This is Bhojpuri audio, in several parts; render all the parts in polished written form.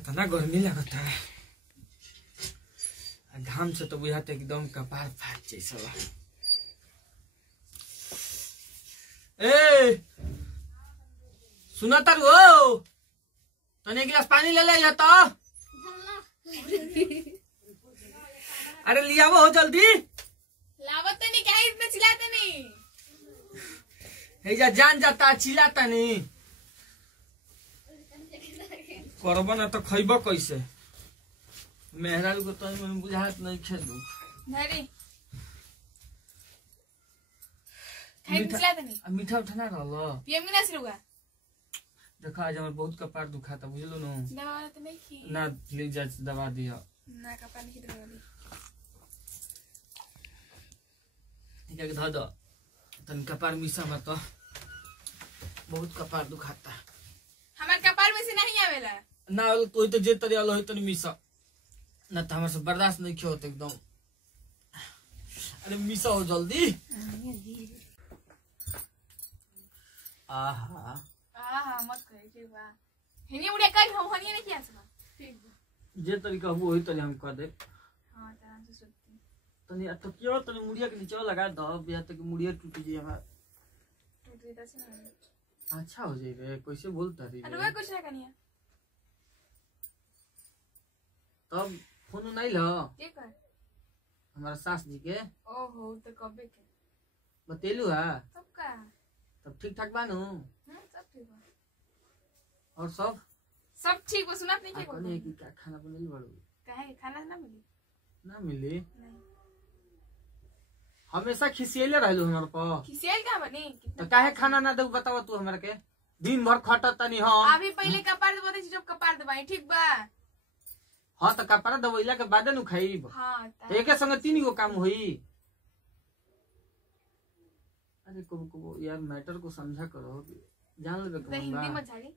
कितना गर्मी लगता है। घाम से तो बुझाते एकदम कपार फाट जैसा। ए सुना तारू हो, तने गिलास पानी ले ले तो। अरे लिया वो हो जल्दी। लावत तो नहीं, क्या इतना चिल्लाते नहीं। जा जान जाता चिल्लाता नहीं। करबा ना तो खइबा कैसे। मेहरारू को तो मैं बुझात नहीं खेलू। धरी खाई चिल्लाते नहीं। मीठा उठा ना रहलो पियम ना सिलुगा। देखा आज हमर बहुत कपार दुखाता बुझलो न। दवा तो नहीं खी ना ले जा दवा दिया ना कपार नहीं दवा दी। ठीक है ध दो तन कपार मिसा मत तो बहुत कपार दुखाता। हमार कपार में से नहीं आवेला ना तो जे तरी आलो है तनी मिसा ना तो हमर से बर्दाश्त नहीं होत एकदम। अरे मिसा हो जल्दी। आहा आहा मत करे ठीक बा। हिनी उड़े कर हम हनी नहीं किया सब ठीक बा। जे तरीका हो वही तरी हम कर दे। हां तरह से सुनती तनी तो क्यों तनी मुड़िया के नीचे लगा दो बिया तक मुड़िया टूट जाए हमार। टूट गई तसे ना अच्छा हो जाए रे कैसे बोलता रे। अरे वो कुछ ना कनिया तब फोन नहीं लो ठीक है हमारा सास जी के। ओहो तो कबे के बतेलू है तब का तब ठीक ठाक बानू। सब ठीक बा और सब ठीक बा। सुनत नहीं के को अपने की क्या खाना बनेल बड़ू। काहे खाना ना मिली ना मिली नहीं हमेशा खिसियले रहलू हमार पर। खिसियल का बनी तो काहे खाना ना दे बतावा तू हमरा के। दिन भर खटत तनी हम। अभी पहले कपार दबा दे जब कपार दबाई ठीक बा। हां तो कपड़ा दबइला के बाद नु खाई। हां तो एके संग तीन गो काम होई। अरे को यार मैटर को समझा करो जान ले तो हिंदी में झाड़ी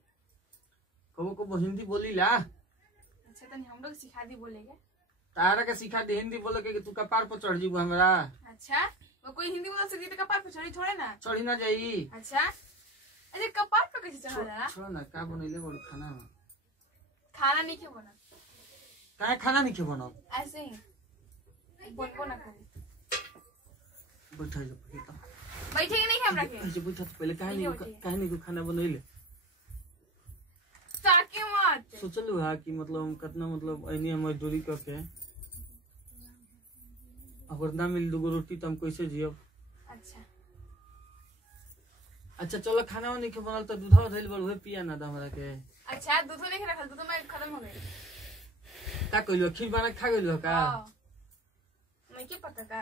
को हिंदी बोली ला। अच्छा तनी हम लोग सिखा दी बोलेगे। तारा के सिखा दे हिंदी बोले के तू कपार पर चढ़ जीबू हमरा। अच्छा वो कोई हिंदी बोल सकती तो कपार पे चढ़ी थोड़े ना चढ़ी ना जाई। अच्छा अरे कपार पे कैसे चढ़ा छोड़ ना का बनइले बड़ खाना खाना नहीं के बना काहे खाना नहीं के बनाओ ऐसे ही बोलबो ना करे। बैठा जो तो बैठे ही नहीं है हमरा के ऐसे बैठा तो पहले काहे नहीं खाना बनइले ताके मत सोचलू हा कि मतलब हम कितना मतलब ऐनी हम मजदूरी करके अगर ना मिल दूगो रोटी तो हम कैसे जियब। अच्छा अच्छा चलो खाना नहीं के बनल तो दूधवा धइल बड़ होए पिया ना द हमरा के। अच्छा दूध नहीं रखल दूध में खत्म हो गई का कइलो खीर बना खा गइलो का। नहीं के पता का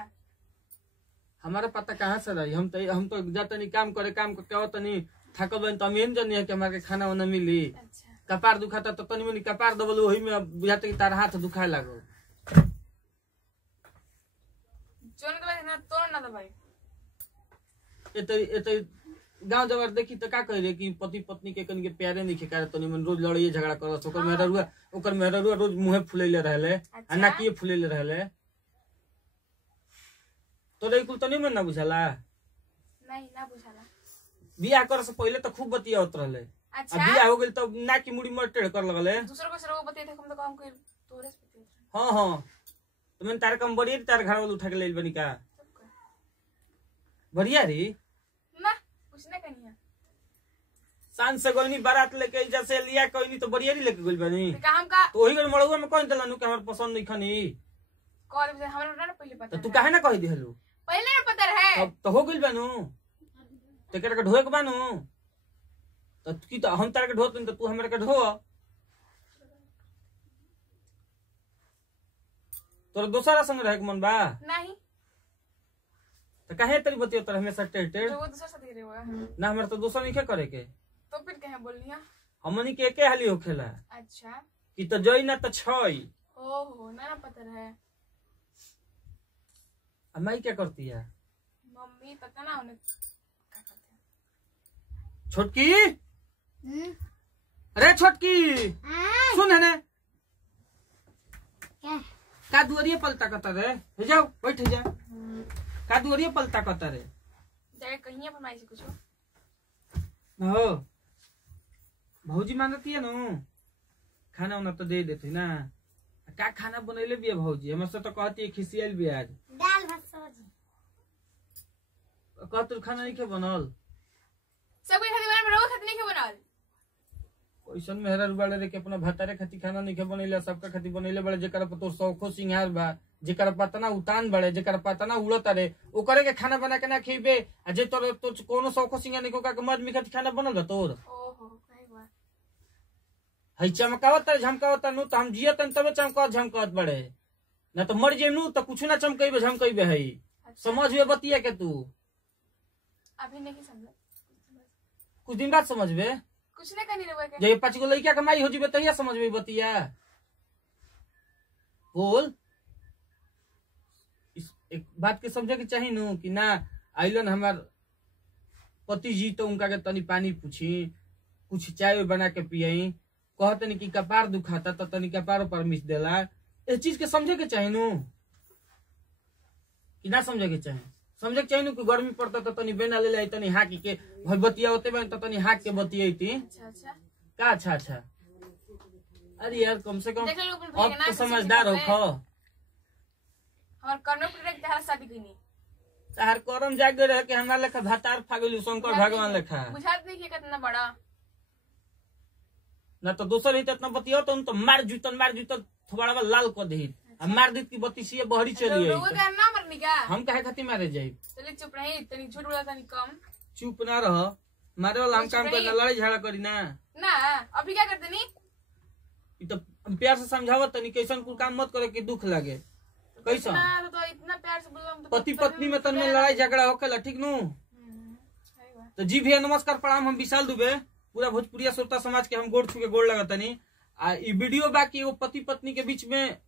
हमारा पता कहाँ से रही। हम तो जाता नहीं काम करे काम करके आओ तनी थकल बन तो हम एन जनी है कि हमारे खाना वाना मिली। अच्छा कपार दुखाता तो तनी मनी कपार दबल वही में बुझाते कि तार हाथ दुखाए लागो। जोन दबाई ना तोड़ ना दबाई एते गांव जबर देखी तो का कह रे कि पति पत्नी के कनी के प्यारे नहीं खेकार तनी मन रोज लड़ाई झगड़ा करत ओकर मेहरुआ रोज मुंह फुलेले रहले आ नाकी फुलेले रहले। तो रे कुल तनी मन ना बुझाला नहीं ना बुझाला। बियाह करे से पहले तो खूब बतियावत रहले। अच्छा अब बियाह हो गेल तो नाकी मुड़ी मर टेढ़ कर लगले। दूसरों को सरों बते थे हम तो काम कोई तोरे से बते। हां हां तो मैं तार कम बढ़िया तार घर वाला उठा के ले बनी का बढ़िया री ना कुछ ना कनिया सांझ से गोनी बारात लेके जैसे लिया कोई नहीं तो बढ़िया री लेके गइल बनी। तो हम का तो वही गन मड़ुआ में कोन दलानु के हमर पसंद नहीं खनी कॉल से हमरा ना पहले पता तो तू काहे ना कह दिहलु पहले ना पता रहे अब तो हो गइल बानू ते केरा के ढोए के बानू तो की तो हम तार के ढोत तो तू हमरा के ढो। तोर दोसरा संग रहे के मन बा नहीं तो काहे तरी बतियो तर हमेशा टेढ़ जो वो दूसरा साथी रे होगा ना हमरा तो दोसर नहीं के करे के। तो फिर कहे बोलनिया हमनी के एके हाली होखेला अच्छा कि तो जई ना तो छई। ओहो ना पता रहे। अम्मा क्या करती है मम्मी पता ना उन्हें क्या करते हैं। छोटकी अरे छोटकी सुन है ना का दुआरिया पलता कता रे हे जाओ बैठ जा का दुआरिया पलता कता रे जाके कहीं फरमाई से कुछ हो भौजी मांगती है ना खाना उना तो दे देते ना। का खाना बनैले बिया भौजी? हमर से तो कहती है खिसियल बिया आज। दाल भात सब्जी। कहत खाना नहीं के बनल? सबके खातिर बनल, रोज खातिर नहीं के बनल। ओइसन मेहरा रुबाले रे के अपना भतारे खातिर खाना नहीं के बनैले, सबका खातिर बनैले बड़े। जेकर पर तोर शौखो सिंगार बा, जेकर पतना उतान बड़े, जेकर पतना उड़त रे, ओकरे के खाना बना के ना खइबे। आ जे तोर तो कोनो शौखो सिंगार नहीं का के मद में खातिर खाना बनल बा तोर। ओहो कहीं बा हई चमकावत झमकावत नु त हम जियत तबे चमकावत झमकावत बड़े, ना तो मर जेनु त कुछ ना चमकइबे झमकइबे। हई समझबे बतिया के तू अभी नहीं समझ, कुछ दिन बाद समझबे। कुछ नहीं करनी रे के जब 5 गो लड़का कमाई हो जीबे तहिया समझबे बतिया। बोल एक बात के समझे के चाहिए नु कि ना आइलन हमार पति जी तो उनका के तनी पानी पूछी, कुछ चाय बना के पियई, कहते नहीं कि कपार दुखाता तो तनी कपार पर मिस देला। इस चीज के समझे के चाहिए नु कि ना समझे के चाहिए? समझे के चाहिए नु कि गर्मी पड़ता तो तनी बेना ले लाई, तनी हाकी के भाई बतिया होते बन तो तनी हाक के बतियाई थी। अच्छा अच्छा का अच्छा अच्छा? अरे यार कम से कम देख लो ऊपर अब तो समझदार हो खो। हमार कर्णो प्रेरक तहरा शादी कइनी, तार करम जागे रहे कि हमरा लेखा भातार फागलू शंकर भगवान लेखा। बुझात नहीं कि कितना बड़ा ना तो दोसर ही इतना बतिया तो मार जूतन थोड़ा लाल कर दे। अब मार दी की बत्ती से बहरी चली लोगों का ना मरनी का। हम काहे खातिर मारे जाई? चले चुप रही, तनी झूठ बोला तनी कम। चुप ना रह, मारे वाला हम काम करना, लड़ाई झगड़ा करी ना। ना अभी क्या करते नहीं? ई तो प्यार से समझावत तनी कैसन कुल काम मत करे कि दुख लगे। कैसा तो इतना प्यार से बोला पति पत्नी में तन में लड़ाई झगड़ा होखेला, ठीक नु? तो जी भैया नमस्कार प्रणाम, हम विशाल दुबे, पूरा भोजपुरिया श्रोता समाज के हम गोड़ छू के गोड़ लगतनी। आ ई वीडियो बाकी वो पति पत्नी के बीच में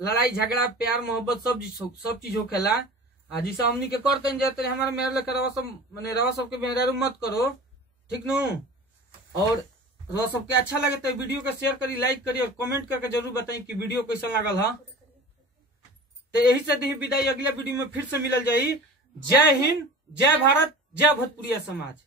लड़ाई झगड़ा प्यार मोहब्बत सब चीज होखेला। आ जिसे हमनी के करते जाते हमारे मेरे लेकर रवा सब माने रवा सबके बेहरारू मत करो, ठीक नु? और रवा सबके अच्छा लगे तो वीडियो को शेयर करी, लाइक करी और कमेंट करके जरूर बताई कि वीडियो कैसा लागल है। तो यही से दी विदाई, अगले वीडियो में फिर से मिलल जाई। जय हिंद, जय भारत, जय भोजपुरिया समाज।